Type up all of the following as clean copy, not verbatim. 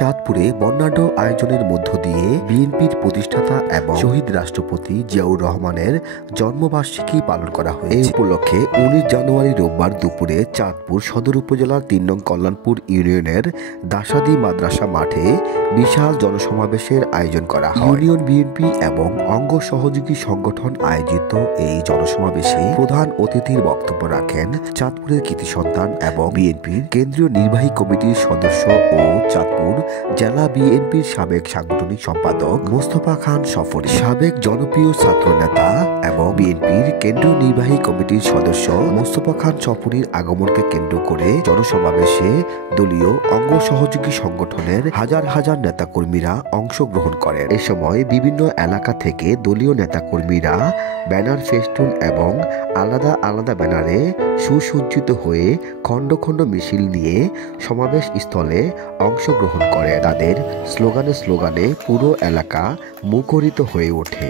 চাঁদপুরে বর্ণাঢ্য আয়োজনের মধ্য দিয়ে বিএনপির প্রতিষ্ঠাতা এবং শহীদ রাষ্ট্রপতি জিয়াউর রহমানের জন্মবার্ষিকী পালন করা হয়েছে। এই উপলক্ষে 19 জানুয়ারি রোববার দুপুরে চাঁদপুর সদর উপজেলার 3 নং কল্যাণপুর ইউনিয়নের দাসাদি মাদ্রাসা মাঠে বিশাল জনসমাবেশের আয়োজন করা হয়। ইউনিয়ন বিএনপি এবং অঙ্গ সহযোগী সংগঠন আয়োজিত এই জনসমাবেশে প্রধান অতিথির বক্তব্য রাখেন চাঁদপুরের কৃতি সন্তান এবং বিএনপির কেন্দ্রীয় নির্বাহী কমিটির সদস্য ও চাঁদপুর জেলা বিএনপির সাবেক সাংগঠনিক সম্পাদক মোস্তফা খান সফর, সাবেক জনপ্রিয় ছাত্র নেতা এবং বিএনপির কেন্দ্রীয় নির্বাহী কমিটির সদস্য মোস্তফা খান সফরের আগমনকে কেন্দ্র করে জনসমাবেশে দলীয় অঙ্গ সহযোগী সংগঠনের হাজার হাজার নেতাকর্মীরা অংশগ্রহণ করেন। এ সময় বিভিন্ন এলাকা থেকে দলীয় নেতাকর্মীরা ব্যানার, ফেস্টুন এবং আলাদা আলাদা ব্যানারে সুসজ্জিত হয়ে খণ্ড খণ্ড মিছিল নিয়ে সমাবেশ স্থলে অংশগ্রহণ করে। তাদের স্লোগানে স্লোগানে পুরো এলাকা মুখরিত হয়ে ওঠে।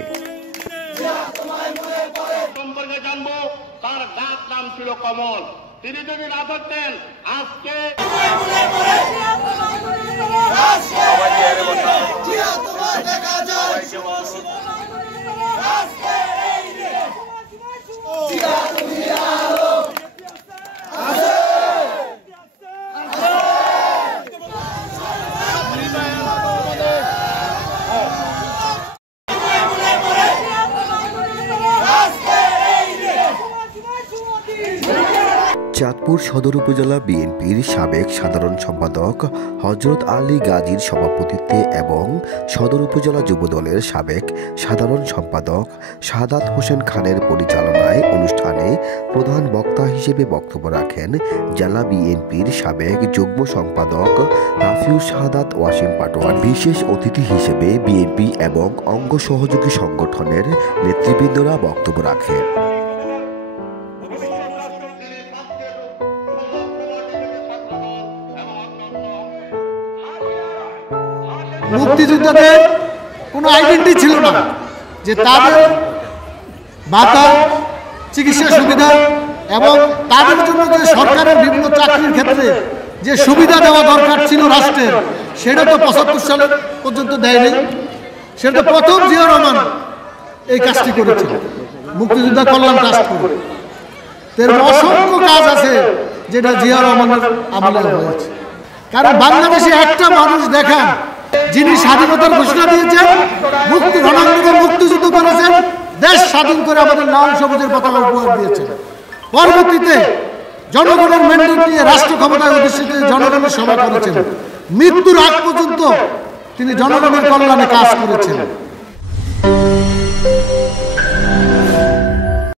তিনি যদি না থাকতেন আজকে চাঁদপুর সদর উপজেলা বিএনপির সাবেক সাধারণ সম্পাদক হযরত আলী গাজীর সভাপতিত্বে এবং সদর উপজেলা যুবদলের সাবেক সাধারণ সম্পাদক শাহাদাত হোসেন খানের পরিচালনায় অনুষ্ঠানে প্রধান বক্তা হিসেবে বক্তব্য রাখেন জেলা বিএনপির সাবেক যুগ্ম সম্পাদক রাফিউজ শাহাদাত ওয়াসিম পাটোয়ারি। বিশেষ অতিথি হিসেবে বিএনপি এবং অঙ্গ সহযোগী সংগঠনের নেতৃবৃন্দরা বক্তব্য রাখেন। মুক্তিযোদ্ধাদের কোনো আইডেন্টি ছিল না যে তাদের ভাতা, চিকিৎসা সুবিধা এবং তাদের জন্য যে সরকারের বিভিন্ন চাকরির ক্ষেত্রে যে সুবিধা দেওয়া দরকার ছিল রাষ্ট্রের, সেটা তো 75 সাল পর্যন্ত দেয়নি। সেটা প্রথম জিয়াউর রহমান এই কাজটি করেছিল, মুক্তিযোদ্ধা কল্যাণ ট্রাস্ট করে। এর অসংখ্য কাজ আছে যেটা জিয়াউর রহমানের আমলে হয়েছে। কারণ বাংলাদেশে একটা মানুষ দেখান যিনি স্বাধীনতার ঘোষণা দিয়েছেন, রণাঙ্গনে মুক্তিযুদ্ধ করেছেন, দেশ স্বাধীন করে আমাদের লাল সবুজের পতাকা উপহার দিয়েছেন। পরবর্তীতে জনগণের ম্যান্ডেট নিয়ে রাষ্ট্র ক্ষমতায় অধিষ্ঠিত জনগণের সেবা করেছেন। মৃত্যুর আগ পর্যন্ত তিনি জনগণের কল্যাণে কাজ করেছেন।